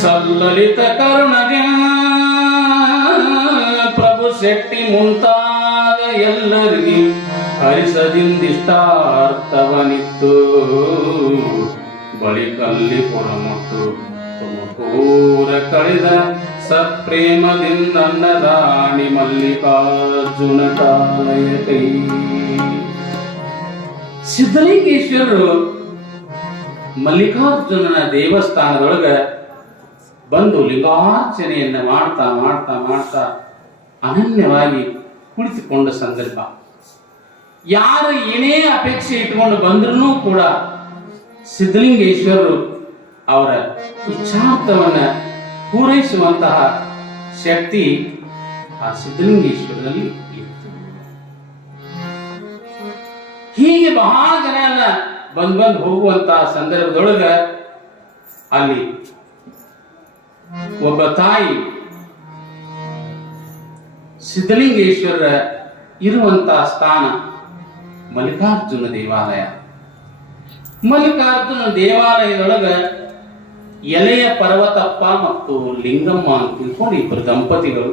ಸಲ್ಲಲಿತ ಕರುಣಗೆ ಪ್ರಭು ಶೆಟ್ಟಿ ಮುಂತಾದ ಎಲ್ಲರಿಗೆ ಹರಿಸದಿಂದಿಷ್ಟಾರ್ಥವನಿತ್ತು. ಬಳಿಕಲ್ಲಿ ಪುರಮುಟ್ಟು ತುಮಕೂರ ಕಳೆದ ಸತ್ಪ್ರೇಮದಿಂದ ಅನ್ನದಾನಿ ಮಲ್ಲಿಕಾರ್ಜುನ ಕಾಲಯ ಕೈ. ಸಿದ್ಧಲಿಂಗೇಶ್ವರರು ಮಲ್ಲಿಕಾರ್ಜುನನ ದೇವಸ್ಥಾನದೊಳಗ ಬಂದು ಲಿಂಗಾರ್ಚನೆಯನ್ನ ಮಾಡ್ತಾ ಮಾಡ್ತಾ ಮಾಡ್ತಾ ಅನನ್ಯವಾಗಿ ಕುಳಿತುಕೊಂಡ ಸಂದರ್ಭ. ಯಾರು ಏನೇ ಅಪೇಕ್ಷೆ ಇಟ್ಟುಕೊಂಡು ಬಂದ್ರೂ ಕೂಡ ಸಿದ್ಧಲಿಂಗೇಶ್ವರರು ಅವರ ಇಚ್ಛಾರ್ಥವನ್ನ ಪೂರೈಸುವಂತಹ ಶಕ್ತಿ ಆ ಸಿದ್ಧಲಿಂಗೇಶ್ವರರಲ್ಲಿ ಇತ್ತು. ಹೀಗೆ ಬಹಳ ಜನ ಎಲ್ಲ ಬಂದು ಹೋಗುವಂತಹ ಸಂದರ್ಭದೊಳಗ ಅಲ್ಲಿ ಒಬ್ಬ ತಾಯಿ ಸಿದ್ಧಲಿಂಗೇಶ್ವರ ಇರುವಂತಹ ಸ್ಥಾನ ಮಲ್ಲಿಕಾರ್ಜುನ ದೇವಾಲಯ. ಮಲ್ಲಿಕಾರ್ಜುನ ದೇವಾಲಯದೊಳಗ ಎಲೆಯ ಪರ್ವತಪ್ಪ ಮತ್ತು ಲಿಂಗಮ್ಮ ಅಂತ ತಿಳ್ಕೊಂಡು ಇಬ್ಬರು ದಂಪತಿಗಳು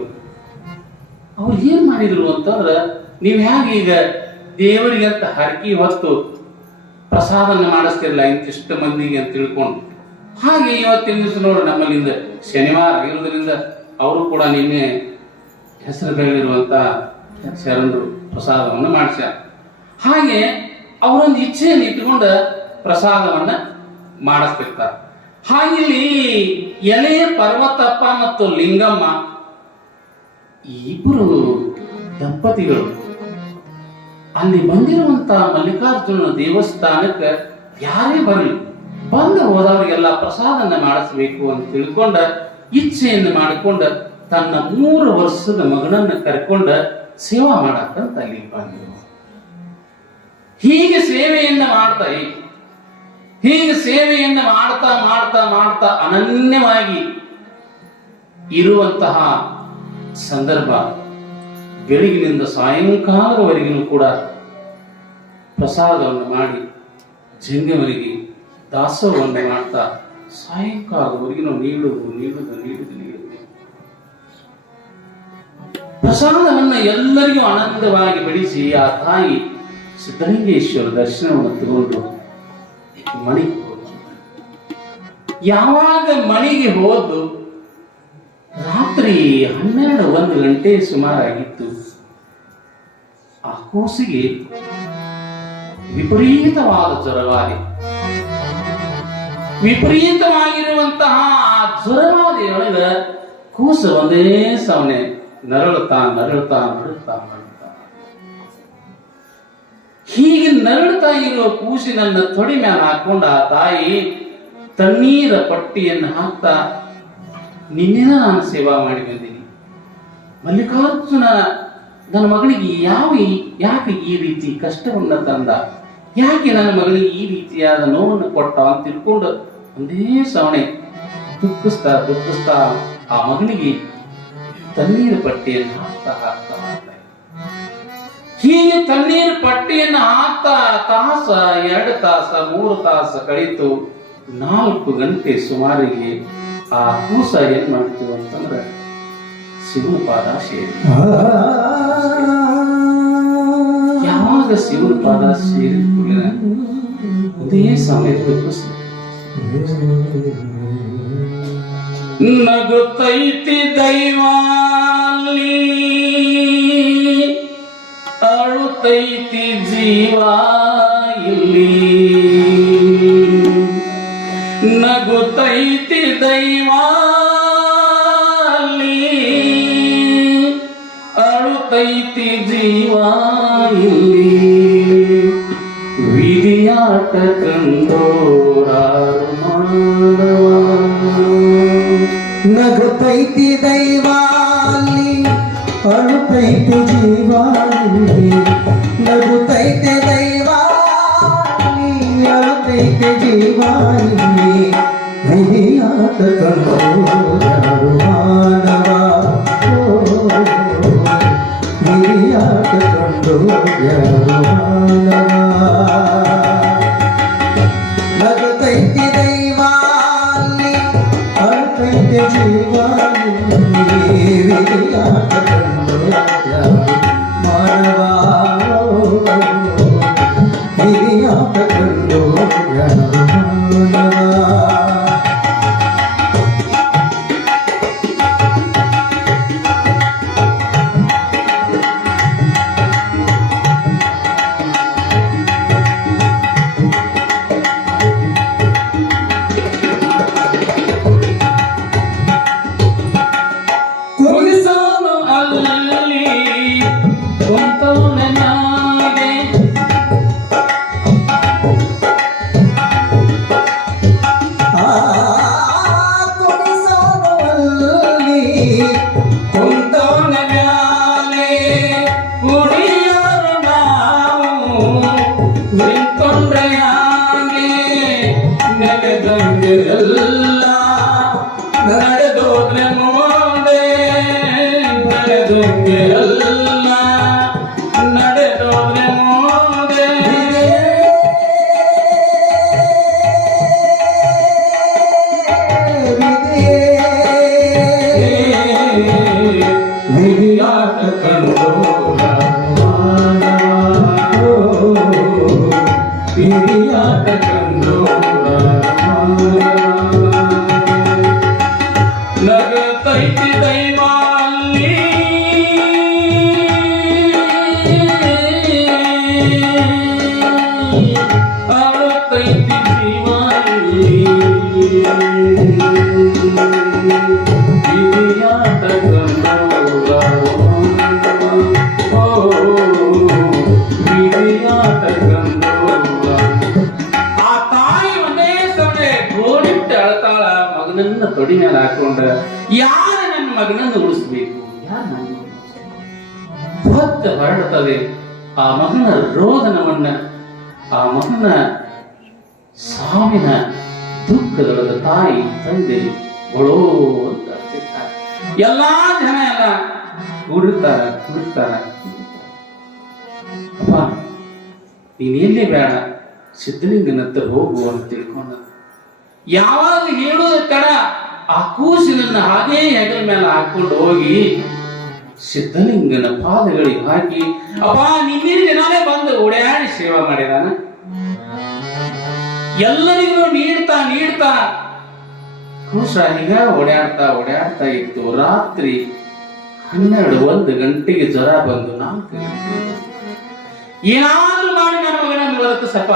ಅವ್ರು ಏನ್ ಮಾಡಿದ್ರು ಅಂತಂದ್ರ, ನೀವ್ ಹೇಗೆ ಈಗ ದೇವರಿಗಂತ ಹರಕಿ ಹೊತ್ತು ಪ್ರಸಾದನ ಮಾಡಿಸ್ತಿರಲ್ಲ ಇಂತಿಷ್ಟು ಮಂದಿಗೆ ಅಂತ ತಿಳ್ಕೊಂಡು, ಹಾಗೆ ಇವತ್ತಿನ ದಿವಸ ನೋಡ್ರಿ ನಮ್ಮಲ್ಲಿಂದ ಶನಿವಾರ ಇರೋದ್ರಿಂದ ಅವರು ಕೂಡ ನಿನ್ನೆ ಹೆಸರುಗಳಿರುವಂತ ಶರಣರು ಪ್ರಸಾದವನ್ನು ಮಾಡಿಸ್ಯಾರ. ಹಾಗೆ ಅವರೊಂದು ಇಚ್ಛೆಯನ್ನು ಇಟ್ಟುಕೊಂಡು ಪ್ರಸಾದವನ್ನ ಮಾಡಿಸ್ತಿರ್ತಾರೆ. ಹಾಗಿಲ್ಲಿ ಎಲೆಯ ಪರ್ವತಪ್ಪ ಮತ್ತು ಲಿಂಗಮ್ಮ ಇಬ್ಬರು ದಂಪತಿಗಳು ಅಲ್ಲಿ ಬಂದಿರುವಂತ ಮಲ್ಲಿಕಾರ್ಜುನ ದೇವಸ್ಥಾನಕ್ಕೆ ಯಾರೇ ಬರಲಿ ಬಂದು ಹೋದವರಿಗೆಲ್ಲ ಪ್ರಸಾದನ ಮಾಡಿಸ್ಬೇಕು ಅಂತ ತಿಳ್ಕೊಂಡ ಇಚ್ಛೆಯನ್ನು ಮಾಡಿಕೊಂಡ ತನ್ನ 3 ವರ್ಷದ ಮಗನನ್ನ ಕರ್ಕೊಂಡ ಸೇವಾ ಮಾಡಕ್ಕಂತ ಅಲ್ಲಿ ಬಂದರು. ಹೀಗೆ ಸೇವೆಯನ್ನ ಮಾಡ್ತಾ ಮಾಡ್ತಾ ಮಾಡ್ತಾ ಅನನ್ಯವಾಗಿ ಇರುವಂತಹ ಸಂದರ್ಭ. ಬೆಳಗಿನಿಂದ ಸಾಯಂಕಾಲದವರೆಗೂ ಕೂಡ ಪ್ರಸಾದವನ್ನು ಮಾಡಿ ಜಂಗಮರಿಗೆ ದಾಸೋಹವನ್ನು ಮಾಡ್ತಾ ಸಾಯಂಕಾಲದವರೆಗೂ ನೀಡುವುದು ಪ್ರಸಾದವನ್ನು ಎಲ್ಲರಿಗೂ ಆನಂದವಾಗಿ ಬಡಿಸಿ ಆ ತಾಯಿ ಸಿದ್ಧಲಿಂಗೇಶ್ವರ ದರ್ಶನವನ್ನು ತಗೊಂಡು ಮನೆಗೆ ಹೋದ್ರು. ಯಾವಾಗ ಮನೆಗೆ ಹೋದ್ದು ರಾತ್ರಿ 12-1 ಗಂಟೆ ಸುಮಾರಾಗಿತ್ತು. ಆ ಕೂಸಿಗೆ ವಿಪರೀತವಾದ ಜ್ವರವಾದಿ. ವಿಪರೀತವಾಗಿರುವಂತಹ ಆ ಜ್ವರವಾದಿಯೊಳಗ ಕೂಸು ಒಂದೇ ಸಮನೆ ನರಳುತ್ತಾ. ಹೀಗೆ ನರಳುತ್ತಾ ಇರುವ ಕೂಸಿನನ್ನ ತೊಡಿ ಮ್ಯಾಲ ಹಾಕೊಂಡ ಆ ತಾಯಿ ತಣ್ಣೀರ ಪಟ್ಟಿಯನ್ನು ಹಾಕ್ತಾ, ನಿನ್ನೆ ನಾನು ಸೇವಾ ಮಾಡಿ ಬಂದೀನಿ ಮಲ್ಲಿಕಾರ್ಜುನ, ನನ್ನ ಮಗಳಿಗೆ ಯಾಕೆ ಈ ರೀತಿ ಕಷ್ಟವನ್ನ ತಂದ, ಯಾಕೆ ನನ್ನ ಮಗಳಿಗೆ ಈ ರೀತಿಯಾದ ನೋವನ್ನು ಕೊಟ್ಟ ಅಂತ ತಿಳ್ಕೊಂಡು ಒಂದೇ ಸವಣೆ ದುಃಖಿಸ್ತಾ ಆ ಮಗನಿಗೆ ತಣ್ಣೀರು ಪಟ್ಟಿಯನ್ನು ಹಾಕ್ತಾ ಹೀಗೆ ತಣ್ಣೀರು ಪಟ್ಟಿಯನ್ನು ಹಾಕ್ತಾ 1 ತಾಸ 2 ತಾಸ ಕಳೀತು. 4 ಗಂಟೆ ಸುಮಾರಿಗೆ ಆ ಕೂಸ ಏನ್ ಮಾಡ್ತೀವಿ ಅಂತಂದ್ರೆ ಶಿವನ ಪಾದ ಸೇರಿ. ಯಾವಾಗ ಶಿವನ ಪಾದ ಸೇರಿದ ಅದೇ ಸಮಯದಲ್ಲಿ ನಗುತ್ತೈತಿ ದೈವಾಲಿ, ಅಳುತ್ತೈತಿ ಜೀವ ಇಲ್ಲಿ. ನಗುತ್ತೈತಿ ದೈವಾಲಿ, ಅಳುತ್ತೈತಿ ಜೀವ ಇಲ್ಲಿ. ವಿಧಿಯಾಟ ಕಂಡೋರಾರು ಮಾನವ. ನಗುತ್ತೈತಿ ದೈವಾಲಿ, ಅಳುತ್ತೈತಿ ಜೀವಾಲಿ. ನಗುತ್ತೈತಿ ದೈವಾಲಿ, ಅಳುತ್ತೈತಿ ಜೀವಾಲಿ. ವಿಧಿಯಾಟ ಕಂಡೋರಾರು ಮಾನವ. ವಿಧಿಯಾಟ ಕಂಡೋರಾರು ಮಾನವ. ಅಳುತ್ತೈತಿ ದೈವ ಅಲ್ಲಿ ಅಳುತ್ತೈತಿ ಜೀವ ವಿಧಿಯಾಟ ಕಂಡು ಮಾನವ ವಿಧಿಯಾಟ ಕಂಡು ಮಾನವ ಕುಣಿಸೋನು ಅಲ್ಲಿ ಕುಂತವನ ಮ್ಯಾಗೆ ಕುಂತವನ ಮ್ಯಾಲೆ ಕುಡಿಯೋರು ನಾವು ನಿಂತ್ಕೊಂಡ್ರೆ ಹಾಗೆ ನೆನೆದಂಗೆ ಎಲ್ಲ ನಡೆದೋದ್ರೆ ಮುಂದೆ ನಡೆದಂಗೆ ಎಲ್ಲ ನಡೆದೋದ್ರೆ ಮುಂದೆ ವಿಧಿಯಾಟ ಕಂಡು ವಿಧಿಯಾಟ ಕಂಡು ನಗತೈತಿ ದೈವ ಅಲ್ಲಿ ಅಳುತ್ತೈತಿ ಜೀವ ಅಲ್ಲಿ ವಿಧಿಯಾಟ ಕಂಡು ವಿಧಿಯಾಟ ಕಂಡು ಆ ತಾಯಿ ಒಂದೇ ಸಮಯ ಗೋಳಿಟ್ಟು ಅಳತಾಳ ಮಗನನ್ನ ತೊಡಿ ಮೇಲೆ ಹಾಕೊಂಡ ಯಾರು ನನ್ನ ಮಗನನ್ನು ಉಳಿಸ್ಬೇಕು ಯಾರು ನನ್ನ ಹೊತ್ತು ಹರಡುತ್ತದೆ ಆ ಮಗನ ರೋದನವನ್ನ ಆ ಮಗನ ಸಾವಿನ ದುಃಖದೊಳಗ ತಾಯಿ ತಂದೆ ಗೊಳೋ ಅಂತ ಅಳ್ತಿರ್ತಾರೆ. ಎಲ್ಲಾ ಜನ ಎಲ್ಲ ಕೂಡಿರ್ತಾರ ಅಪ್ಪ ನೀನೆಲ್ಲೇ ಬೇಡ ಸಿದ್ಧಲಿಂಗನತ್ತ ಹೋಗು ಅಂತ ತಿಳ್ಕೊಂಡ ಯಾವಾಗ ಹೇಳುವ ತಡ ಆ ಕೂಸಿನನ್ನ ಹಾಗೇ ಹೆಗಲ ಮೇಲೆ ಹಾಕೊಂಡು ಹೋಗಿ ಸಿದ್ಧಲಿಂಗನ ಪಾದಗಳಿಗೆ ಹಾಕಿ ಅಪ್ಪ ನಿನ್ನಿನ ದಿನಾನೇ ಬಂದು ಓಡಾಡಿ ಸೇವಾ ಮಾಡಿದಾನ ಎಲ್ಲರಿಗೂ ನೀಡ್ತಾ ಕೂಸ ಈಗ ಓಡಾಡ್ತಾ ಇತ್ತು. ರಾತ್ರಿ 12-1 ಗಂಟೆಗೆ ಜ್ವರ ಬಂದು 4 ಗಂಟೆ ಏನಾದ್ರೂ ಮಾಡಿ ನನ್ನ ಮಗನನ್ನು ಬದುಕಿಸಪ್ಪ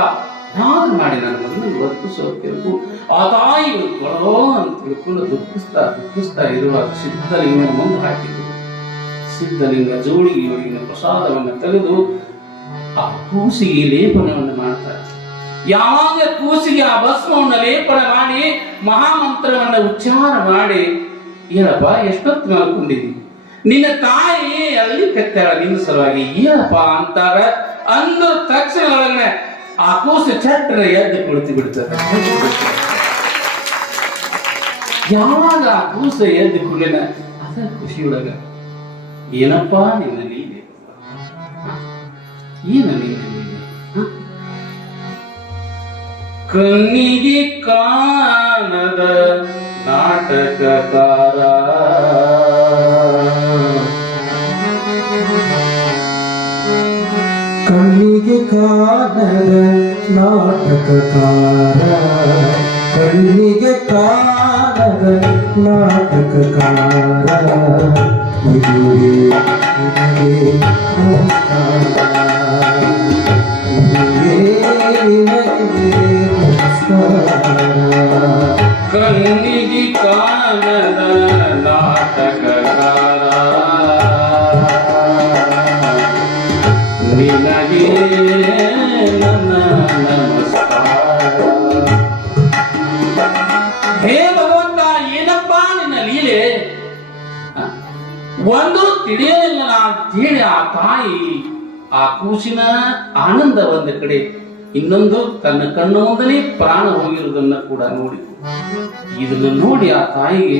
ಏನಾದ್ರೂ ಮಾಡಿ ನನ್ನ ಮಗನನ್ನು ಬದುಕಿಸೋಕಿರ್ಬೇಕು. ಆ ತಾಯಿ ಕೊಳೋ ಅಂತ ತಿಳ್ಕೊಂಡು ದುಃಖಿಸ್ತಾ ಇರುವಾಗ ಸಿದ್ಧಲಿಂಗನ ಮುಂದೆ ಹಾಕಿದ್ರು. ಸಿದ್ಧಲಿಂಗ ಜೋಳಿಗಿನ ಪ್ರಸಾದವನ್ನು ತೆಗೆದು ಆ ಕೂಸಿಗೆ ಲೇಪನವನ್ನು ಮಾಡ್ತಾರೆ. ಯಾವಾಗ ಕೂಸಿಗೆ ಆ ಭಸ್ಮವನ್ನು ಲೇಪನ ಮಾಡಿ ಮಹಾಮಂತ್ರವನ್ನ ಉಚ್ಚಾರ ಮಾಡಿ ಏನಪ್ಪ ಎಷ್ಟೊತ್ತು ಮಲ್ಕೊಂಡಿದ್ದಿ, ನಿನ್ನ ತಾಯಿ ಅಲ್ಲಿ ಕತ್ತಾಳ ನಿನ್ನ ಸಲುವಾಗಿ ಏನಪ್ಪ ಅಂತಾರ. ಅಂದ ತಕ್ಷಣ ಒಳಗನೆ ಆ ಕೂಸು ಚಟ್ರ ಎದ್ದು ಕುಳಿತು ಬಿಡ್ತದೆ. ಯಾವಾಗ ಆ ಕೂಸು ಎದ್ದು ಕುಳಿನ ಅದ ಖುಷಿಯೊಳಗ ಏನಪ್ಪ ನಿನ್ನ ಲೀಲೆ, ಏನ ನಿನ್ನ ಲೀಲೆ, ಕಣ್ಣಿಗೆ ಕಾಣದ ನಾಟಕಕಾರ ಕಣ್ಣಿಗೆ ಕಾಣದ ನಾಟಕಕಾರ ಕಣ್ಣಿಗೆ ಕಾಣದ ನಾಟಕಕಾರ ಇದುವೇ ನಿನಗೆ ನಮಸ್ಕಾರ ಕಣ್ಣಿಗೆ ಕಾಣದ ನಾಟಕಕಾರ ನಿನಗೆ ನನ್ನ ನಮಸ್ಕಾರ. ಹೇ ಭಗವಂತ, ಏನಪ್ಪ ನಿನ್ನ ಲೀಲೆ, ಒಂದು ತಿಳಿಯಲಿಲ್ಲ ಅಂತೇಳಿ ಆ ತಾಯಿ ಆ ಕೂಸಿನ ಆನಂದ ಒಂದು ಕಡೆ, ಇನ್ನೊಂದು ತನ್ನ ಕಣ್ಣು ಮುಂದಲೇ ಪ್ರಾಣ ಹೋಗಿರುವುದನ್ನ ಕೂಡ ನೋಡಿ. ಇದನ್ನು ನೋಡಿ ಆ ತಾಯಿಗೆ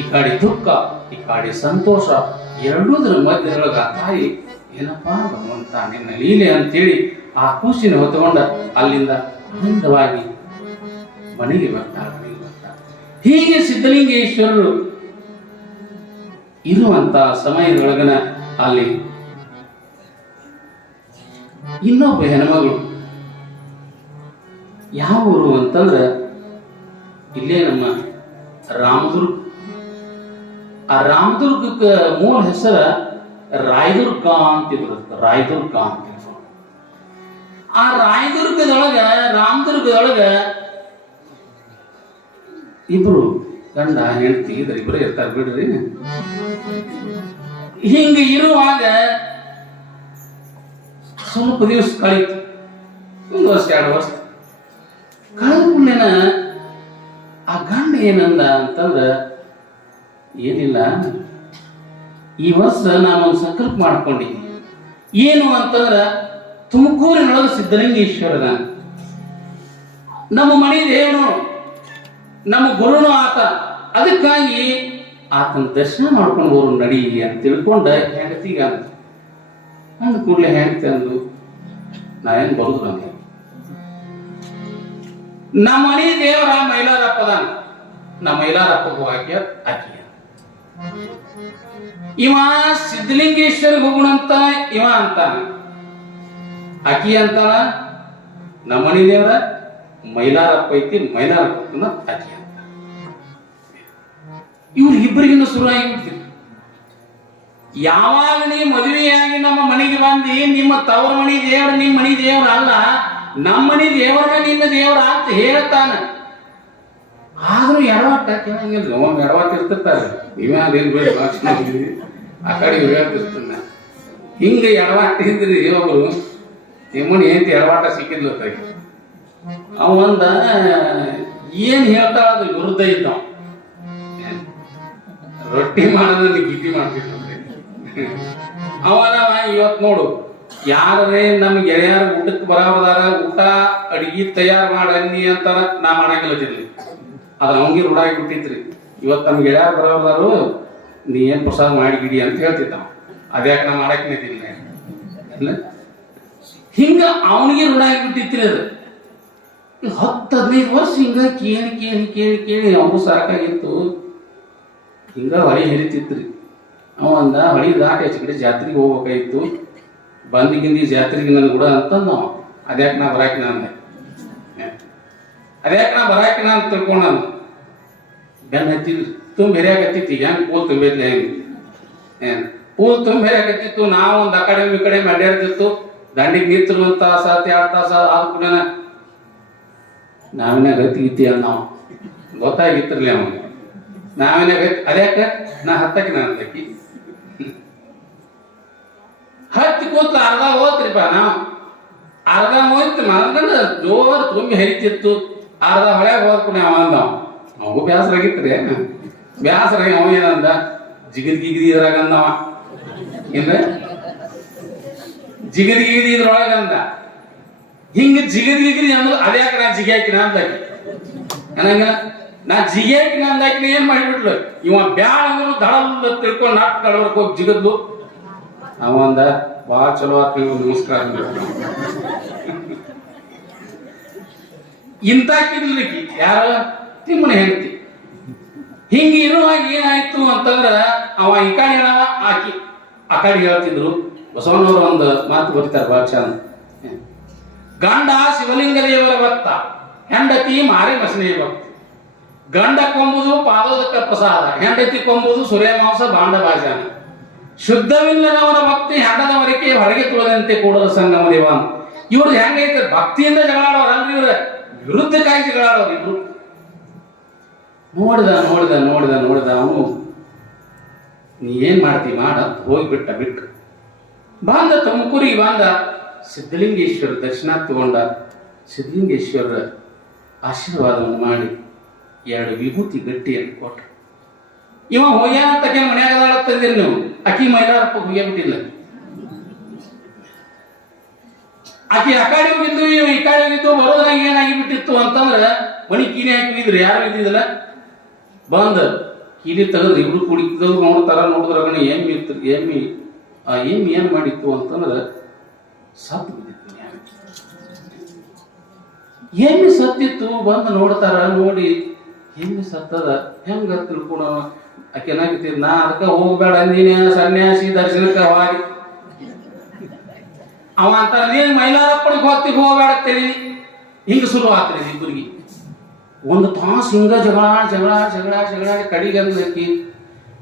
ಈ ಕಡೆ ದುಃಖ ಈ ಕಡೆ ಸಂತೋಷ ಎರಡೂದ್ರ ಮಧ್ಯದೊಳಗ ಆ ತಾಯಿ ಏನಪ್ಪಾ ಭಗವಂತ ನಿನ್ನ ಲೀಲೆ ಅಂತೇಳಿ ಆ ಕೂಸಿನ ಹೊತ್ತುಕೊಂಡ ಅಲ್ಲಿಂದ ಆನಂದವಾಗಿ ಮನೆಗೆ ಬರ್ತಾರೆ. ಹೀಗೆ ಸಿದ್ಧಲಿಂಗೇಶ್ವರರು ಇರುವಂತ ಸಮಯದೊಳಗನ ಅಲ್ಲಿ ಇನ್ನೊಬ್ಬ ಹೆಣ್ಮಗಳು ಯಾವ ಊರು ಅಂತಂದ್ರ ಇಲ್ಲೇ ನಮ್ಮ ರಾಮದುರ್ಗ. ಆ ರಾಮದುರ್ಗಕ್ಕೆ ಮೂಲ ಹೆಸರ ರಾಯದುರ್ಗ ಅಂತ ಬರುತ್ತೆ. ರಾಯದುರ್ಗ ಅಂತ. ಆ ರಾಯದುರ್ಗದೊಳಗ ರಾಮದುರ್ಗದೊಳಗ ಇಬ್ರು ಗಂಡ ಹೆಂಡತಿ ಇಬ್ಬರೇ ಇರ್ತಾರೆ ಬಿಡ್ರಿ. ಹಿಂಗ ಇರುವಾಗ ಸ್ವಲ್ಪ ದಿವಸ ಕಳೀತು. 1 ವರ್ಷ 2 ವರ್ಷ ಕಳೆದ ಕೂಡಲೇನ ಆ ಗಂಡ ಏನಂದ ಅಂತಂದ್ರ, ಏನಿಲ್ಲ, ಈ ವರ್ಷ ನಾನೊಂದು ಸಂಕಲ್ಪ ಮಾಡ್ಕೊಂಡಿದ್ದೀನಿ. ಏನು ಅಂತಂದ್ರ ತುಮಕೂರಿನೊಳಗೆ ಸಿದ್ಧಲಿಂಗೇಶ್ವರನ ನಮ್ಮ ಮನೆ ದೇವನು, ನಮ್ಮ ಗುರುನು ಆತ. ಅದಕ್ಕಾಗಿ ಆತನ ದರ್ಶನ ಮಾಡ್ಕೊಂಡು ಹೋರು ನಡಿ ಅಂತ ತಿಳ್ಕೊಂಡ ಹೆಂಡತಿಗ ಅಂದ ಕೂಡಲೇ ಹೆಂಡತಿ ಅಂದು, ನಾ ಏನ್ ಬರುದು ನಮಗೆ, ನಮ್ಮ ಮನೆ ದೇವರ ಮೈಲಾರಪ್ಪದಾನ, ನಮ್ಮ ಮೈಲಾರಪ್ಪ ಹಾಕ್ಯ ಹಾಕಿ ಇವ ಸಿದ್ಧಲಿಂಗೇಶ್ವರ ಹೋಗುಣಂತ ಇವ ಅಂತಾನ, ಅಕಿ ಅಂತಾಳ ನಮ್ಮ ಮನೆ ದೇವರ ಮೈಲಾರಪ್ಪ ಐತಿ, ಮೈಲಾರಪ್ಪನ ಅಕಿ ಅಂತ. ಇವ್ರಿಗಿಬ್ಬರಿಗಿನ್ನ ಶುರು ಆಗಿಬಿಡ್ತೀವಿ. ಯಾವಾಗ ನೀ ಮದುವೆಯಾಗಿ ನಮ್ಮ ಮನೆಗೆ ಬಂದಿ, ನಿಮ್ಮ ತವರ ಮನಿ ದೇವ್ರ ನಿಮ್ಮ ಮನಿ ದೇವ್ರ ಅಲ್ಲ, ನಮ್ಮ ಮನಿ ದೇವರ ನಿನ್ನ ದೇವ್ರ ಅಂತ ಹೇಳ್ತಾನ. ಆದ್ರೂ ಎಡವಾಟ ಕೇಳಂಗಿಲ್ಲ. ಅವನ್ ಎಡವಾಟ ಇರ್ತಿರ್ತಾರೆ. ನೀವೇನ್ ಬೇಕು ಆ ಕಡೆ ಹೇಳ್ತಿರ್ತಾನ. ಹಿಂಗ ಎಡವಾಟ ಇದ್ರಿ ಒಬ್ರು ನಿಮ್ಮನ್ ಏಂತಿ ಎಡವಾಟ ಸಿಕ್ಕಿದ್ಲು. ಅವಂದ ಏನ್ ಹೇಳ್ತಾಳ ಅದು ವಿರುದ್ಧ ಇದ್ದಾವ. ರೊಟ್ಟಿ ಮಾಡೋದನ್ನ ಗಿಟ್ಟಿ ಮಾಡ್ತಿರ್ತಾರೆ. ಅವನ ಇವತ್ ನೋಡು, ಯಾರೇ ನಮ್ ಗೆಳೆಯಾರ ಊಟಕ್ಕೆ ಬರೋದಾರ ಊಟ ಅಡಿಗೆ ತಯಾರು ಮಾಡನ್ನಿ ಅಂತ ನಾ ಮಾಡಂಗಿಲ್ಲದಿರ್ಲಿ, ಅದ ಅವಂಗೆ ರೂಢ ಆಗಿಬಿಟ್ಟಿತ್ರಿ. ಇವತ್ತು ನಮ್ ಗೆಳೆಯಾರ ಬರೋದಾರು ನೀ ಏನ್ ಪ್ರಸಾದ ಮಾಡಿಗಿಡಿ ಅಂತ ಹೇಳ್ತಿದ್ದ. ಅದ್ಯಾಕೆ ನಾ ಮಾಡಕ್ ಇಲ್ಲ, ಹಿಂಗ ಅವನಿಗೆ ರೂಢ ಆಗಿಬಿಟ್ಟಿತ್ರಿ. ಅದು 10-15 ವರ್ಷ ಹಿಂಗ ಕೇಳಿ ಕೇಳಿ ಕೇಳಿ ಕೇಳಿ ಅವನು ಸಾಕಾಗಿತ್ತು. ಹಿಂಗ ಹೊಳಿ ಹರಿತಿತ್ರಿ. ಅವಂದ ಹೊಳಿ ದಾಟಿ ಹೆಚ್ಚು ಕಡೆ ಜಾತ್ರೆಗೆ ಹೋಗ್ಬೇಕಾಗಿತ್ತು. ಬಂದಿಗಿಂದಿ ಜಾತ್ರೆಗೆ ನನ್ ಕೂಡ ಅಂತಂದ ಅವ. ಅದ್ಯಾಕೆ ನಾ ಬರಾಕಿನ ಅಂದೆ, ಅದ್ಯಾಕೆ ನಾ ಬರಾಕಿನ ಅಂತ ತಿಳ್ಕೊಂಡ. ಬೆನ್ನ ಹತ್ತಿದ್ ತುಂಬ ಬೆರೆಯಾಕತ್ತಿತ್ತು. ಹೆಂಗ್ ಪೂಲ್ ತುಂಬಿದ್ಲೆ, ಹೆಂಗ್ ಪೂಲ್ ತುಂಬ ಬೆರೆಯಾಕತ್ತಿತ್ತು. ನಾವು ಒಂದು ಆ ಕಡೆ ಈ ಕಡೆ ಅಡ್ಡಾಡ್ತಿತ್ತು. ದಂಡಿಗೆ ನಿಂತರು 1 ತಾಸ 2 ತಾಸ ಆದ ಕೂಡ ನಾವೇನ ಗತಿ ಗೀತಿ ಅನ್ನ ಗೊತ್ತಾಗಿತ್ತಿರ್ಲಿ ಅವನಿಗೆ. ನಾವೇನ ಗತಿ ಅದ್ಯಾಕ ನಾ ಹತ್ತಕ್ಕೆ ನಾನು ಹತ್ತಕ್ಕಿ ಹತ್ತಿ ಕೂತ್ ಅರ್ಧ ಹೋತ್ರಿಪ್ಪ. ನಾವು ಅರ್ಧ ಹೋಯ್ತು ಮಗಂಡ ಜೋರ್ ತುಂಬಿ ಹರಿತಿತ್ತು. ಅರ್ಧ ಹೊಳ್ಯಾಗ ಹೋದ್ಕೊಂಡು ಅವ ಅಂದ. ಅವು ಬ್ಯಾಸರಾಗಿತ್ರಿ. ಬ್ಯಾಸರಾಗಿ ಅವ ಏನಂದ, ಜಿಗಿದ್ ಗಿಗಿದಿ ಇದ್ರಾಗ ಅಂದವ. ಏನ್ರ ಜಿಗಿದ್ ಗಿಗಿದಿ ಇದ್ರೊಳಗಂದ. ಹಿಂಗ ಜಿಗಿದ್ ಗಿಗಿದಿ ಅನ್ನೋದು ಅದ್ಯಾಕೆ ನಾ ಜಿಗಿ ಹಾಕಿನ ಅಂದಾಕಿ ಅನ್ನಂಗಿಲ್ಲ. ನಾ ಜಿಗಿ ಹಾಕಿನ ಅಂದಾಕಿನ ಏನ್ ಮಾಡಿಬಿಟ್ಲು, ಇವ ಬ್ಯಾಳ ಅಂದ್ರು ದಳ ತಿಳ್ಕೊಂಡು ನಾಟ್ ಕಡವರ್ಕ್ ಹೋಗಿ ಜಿಗದ್ಲು. ಅವಂದ ಬಾಳ ಚಲೋ ಆತ, ನಮಸ್ಕಾರ ಇಂತಾಕಿದ್ರಿ. ಯಾರ ತಿಮ್ಮನ ಹೆಂಡತಿ. ಹಿಂಗ ಇರುವಾಗ ಏನಾಯ್ತು ಅಂತಂದ್ರ ಅವ ಈ ಕಡೆ ಹೇಳವ, ಆಕಿ ಆ ಕಡೆ ಹೇಳ್ತಿದ್ರು. ಬಸವಣ್ಣವ್ರ ಒಂದು ಮಾತು ಬರೀತಾರೆ ಬಾಳ ಚಂದ. ಗಂಡ ಶಿವಲಿಂಗ ದೇವರ ಭಕ್ತ, ಹೆಂಡತಿ ಮಾರಿ ಮಸನೆಯ ಭಕ್ತ. ಗಂಡ ಕೊಂಬುದು ಪಾದೋದಕ ಪ್ರಸಾದ, ಹೆಂಡತಿ ಕೊಂಬುದು ಸೂರ್ಯಮಾಂಸ ಬಾಂಡ ಭಾಜನ. ಶುದ್ಧವಿಲ್ಲದವರ ಭಕ್ತಿ ಹೆಂಡದವರಿಗೆ ಹೊರಗೆ ತುಳದಂತೆ ಕೂಡದ ಸಂಗಮ ದೇವ. ಇವ್ರದ್ದು ಹೆಂಗೈತೆ, ಭಕ್ತಿಯಿಂದ ಜಗಳಾಡೋರು ಅಲ್ರಿ, ಇವ್ರ ವಿರುದ್ಧಕ್ಕಾಗಿ ಜಗಳಾಡೋರು ಇಬ್ರು. ನೋಡಿದ ನೋಡಿದ ನೋಡಿದ ನೋಡಿದ ಅವನು, ನೀ ಏನ್ ಮಾಡ್ತಿ ಮಾಡ ಹೋಗ್ಬಿಟ್ಟ. ಬಿಟ್ಟು ಬಾಂದ ತುಮಕೂರಿಗೆ ಬಾಂದ ಸಿದ್ಧಲಿಂಗೇಶ್ವರ ದರ್ಶನ ತಗೊಂಡ. ಸಿದ್ಧಲಿಂಗೇಶ್ವರ ಆಶೀರ್ವಾದವನ್ನು ಮಾಡಿ 2 ವಿಭೂತಿ ಗಟ್ಟಿಯನ್ನು ಕೊಟ್ಟ. ಇವ ಹೋಗ್ಯಾನ ತಕ್ಕ ಮನ್ಯಾಗ ತಂದಿರಿ ನೀವು. ಅಕ್ಕಿ ಮೈಲಾರಪ್ಪ ಹೋಗ್ಯಾಬಿಟ್ಟಿಲ್ಲ. ಆಕಿ ಆ ಕಡೆ ಹೋಗಿದ್ದು, ಇವ ಈ ಕಡೆ ಹೋಗಿದ್ದು. ಬರೋದ್ರಾಗ ಏನಾಗಿ ಬಿಟ್ಟಿತ್ತು ಅಂತಂದ್ರ ಮನಿ ಕೀಲಿ ಹಾಕಿದ್ರು. ಯಾರು ಇದ್ದಿದ್ದಲ್ಲ ಬಂದ ಕೀಲಿ ತೆಗೆದ್ರು. ಇಬ್ರು ಕುಡಿದವ್ರು ನೋಡ್ತಾರ. ನೋಡಿದ್ರಾಗ ಎಮ್ಮಿ ಇತ್ತು. ಎಮ್ಮಿ ಆ ಎಮ್ಮಿ ಏನ್ ಮಾಡಿತ್ತು ಅಂತಂದ್ರ ಸತ್ತು ಬಿದ್ದಿತ್ತು. ಎಮ್ಮೆ ಸತ್ತಿತ್ತು ಬಂದು ನೋಡ್ತಾರ, ನೋಡಿ ಎಮ್ಮೆ ಸತ್ತದ ಹೆಂಗ ತಿಳ್ಕೊಳ ಆಕೆನಾಗಿರ್ತಿದ್. ನಾ ಅದಕ್ಕ ಹೋಗ್ಬೇಡ ನೀನ ಸನ್ಯಾಸಿ ದರ್ಶನಕ್ಕೆ ಹೋಗಿ ಅವ ಅಂತ ನೀನ್ ಮೈಲಾರಪ್ಪನಿಗೆ ಹೋಗ್ತಿಗೆ ಹೋಗ್ಬೇಡತ್ತೇಳಿ. ಹಿಂಗ ಶುರು ಆತ್ರಿ ಇಬ್ಬರಿಗೆ. ಒಂದು ತಾಸು ಹಿಂಗ ಜಗಳ ಜಗಳ ಜಗಳ ಜಗಳ ಕಡಿಗೆ ಅಂದ್ಲಕ್ಕಿ,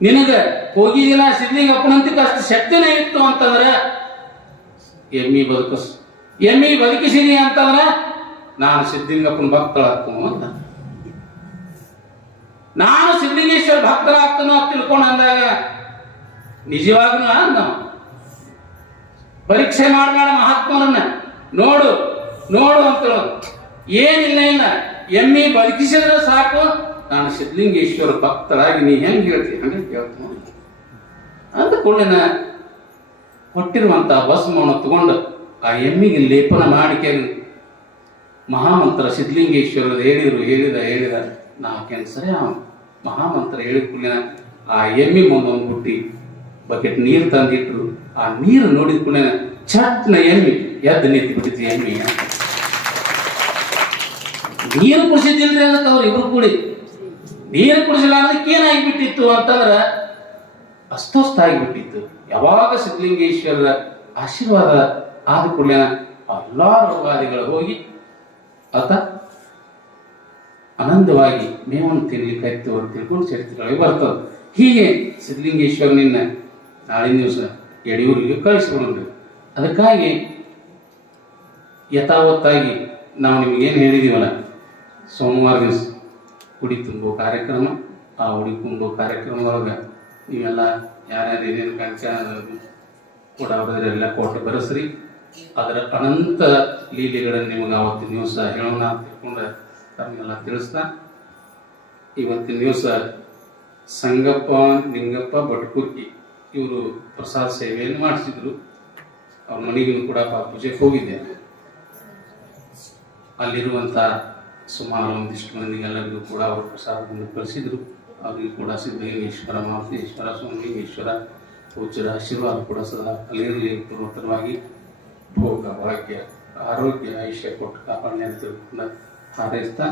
ನಿನಗ ಹೋಗಿದಿಲ್ಲ ಸಿದ್ಲಿಂಗಪ್ಪನಂತಕ್ಕೆ ಅಷ್ಟು ಶಕ್ತಿನೇ ಇತ್ತು ಅಂತಂದ್ರೆ ಎಮ್ಮಿ ಬದುಕಿಸಿದಿ ಅಂತಂದ್ರೆ ನಾನು ಸಿದ್ಲಿಂಗಪ್ಪನ ಭಕ್ತಳಾಗ್ತನು ಅಂತ. ನಾನು ಸಿದ್ಲಿಂಗೇಶ್ವರ ಭಕ್ತರಾಗ್ತನೋ ಅಂತ ತಿಳ್ಕೊಂಡು ಅಂದಾಗ ನಿಜವಾಗ್ಲೂ ಅಂದ ಪರೀಕ್ಷೆ ಮಾಡಬೇಡ ಮಹಾತ್ಮರನ್ನ, ನೋಡು ನೋಡು ಅಂತ ಏನಿಲ್ಲ ಇಲ್ಲ, ಎಮ್ಮಿ ಬದುಕಿಸಿದ್ರೆ ಸಾಕು, ನಾನು ಸಿದ್ಲಿಂಗೇಶ್ವರ ಭಕ್ತರಾಗಿ ನೀ ಹೆಂಗೆ ಹೇಳ್ತೀನಿ ಹಂಗೆ ಕೇಳ್ತೀನಿ ಅಂದ್ಕೊಳ್ಳಿನ ಕೊಟ್ಟಿರುವಂತ ಭಸ್ಮವನ್ನು ತಗೊಂಡು ಆ ಎಮ್ಮಿಗೆ ಲೇಪನ ಮಾಡಿಕೆ ಮಹಾಮಂತ್ರ ಸಿದ್ಲಿಂಗೇಶ್ವರದ ಹೇಳಿದ ನಾಲ್ಕೇನು ಸರಿ ಆ ಮಹಾಮಂತ್ರ ಹೇಳಿದ ಕೂಡಲಿನ ಆ ಎಮ್ಮಿ ಮುಂದೊಂದು ಬುಟ್ಟಿ ಬಕೆಟ್ ನೀರು ತಂದಿಟ್ರು. ಆ ನೀರು ನೋಡಿದ ಕೂಡಲಿನ ಚಟ್ನ ಎಮ್ಮಿ ಎದ್ದು ನಿಂತು ಬಿಟ್ಟಿತ್ತು. ಎಮ್ಮಿ ನೀರು ಕುಡಿಸಿದ್ದಿಲ್ರಿ ಅದಕ್ಕೆ ಅವ್ರು ಇಬ್ರು ಕೂಡಿ ನೀರು ಕುಡಿಸಿಲ್ಲ ಅದಕ್ಕೆ ಏನಾಗಿಬಿಟ್ಟಿತ್ತು ಅಂತಂದ್ರೆ ಅಸ್ತವ್ಯಸ್ತ ಆಗಿಬಿಟ್ಟಿತ್ತು. ಯಾವಾಗ ಸಿದ್ಲಿಂಗೇಶ್ವರರ ಆಶೀರ್ವಾದ ಆದ ಕೂಡಲಿನ ಎಲ್ಲಾ ರೋಗಾದಿಗಳು ಹೋಗಿ ಆತ ಆನಂದವಾಗಿ ಮೇವನ್ನು ತಿನ್ಲಿಕ್ಕೆ ಆಯ್ತು ಅಂತ ತಿಳ್ಕೊಂಡು ಚರಿತ್ರೆಗಳಿಗೆ ಬರ್ತದೆ. ಹೀಗೆ ಸಿದ್ಲಿಂಗೇಶ್ವರನಿನ್ನ ನಾಳಿನ ದಿವಸ ಯಡಿಯೂರಿಗೆ ಕಳಿಸಿಬಿಡೋದು. ಅದಕ್ಕಾಗಿ ಯಥಾವತ್ತಾಗಿ ನಾವು ನಿಮಗೇನು ಹೇಳಿದೀವಲ್ಲ, ಸೋಮವಾರ ದಿವಸ ಉಡಿ ತುಂಬೋ ಕಾರ್ಯಕ್ರಮ, ಆ ಉಡಿ ತುಂಬೋ ಕಾರ್ಯಕ್ರಮದೊಳಗೆ ನೀವೆಲ್ಲ ಯಾರ್ಯಾರು ಏನೇನು ಕಂಚ ಕೂಡ ಅವರೆಲ್ಲ ಕೊಟ್ಟು ಬರೆಸ್ರಿ. ಅದರ ಅನಂತ ಲೀಲೆಗಳನ್ನು ನಿಮಗೆ ಆವತ್ತಿನ ದಿವಸ ಹೇಳೋಣ ಅಂತ ತಿಳ್ಕೊಂಡು ತಮಗೆಲ್ಲ ತಿಳಿಸ್ತಾ, ಇವತ್ತಿನ ದಿವಸ ಸಂಗಪ್ಪ ನಿಂಗಪ್ಪ ಬಟ್ಕುರ್ಕಿ ಇವರು ಪ್ರಸಾದ ಸೇವೆಯನ್ನು ಮಾಡಿಸಿದ್ರು. ಅವ್ರ ಮನೆಗೂ ಕೂಡ ಪೂಜೆಗೆ ಹೋಗಿದ್ದೆ. ಅಲ್ಲಿರುವಂಥ ಸುಮಾರು ಒಂದಿಷ್ಟು ಮಂದಿಗೆಲ್ಲರಿಗೂ ಕೂಡ ಅವರು ಪ್ರಸಾದವನ್ನು ಕಳಿಸಿದ್ರು. ಅವರಿಗೂ ಕೂಡ ಸಿದ್ಧಲಿಂಗೇಶ್ವರ ಮಾರುತೇಶ್ವರ ಸೋಮಲಿಂಗೇಶ್ವರ ಪೂಜ್ಯರ ಆಶೀರ್ವಾದ ಕೂಡ ಸದಾ ಅಲ್ಲಿರಲಿ. ಪೂರ್ವೋತ್ತರವಾಗಿ ಭೋಗ ಭಾಗ್ಯ ಆರೋಗ್ಯ ಆಯುಷ್ಯ ಕೊಟ್ಟು ಕಾಪಾಡಣೆ ಅಂತ ತಿಳ್ಕೊಂಡು ಹಾರೈಸ್ತಾ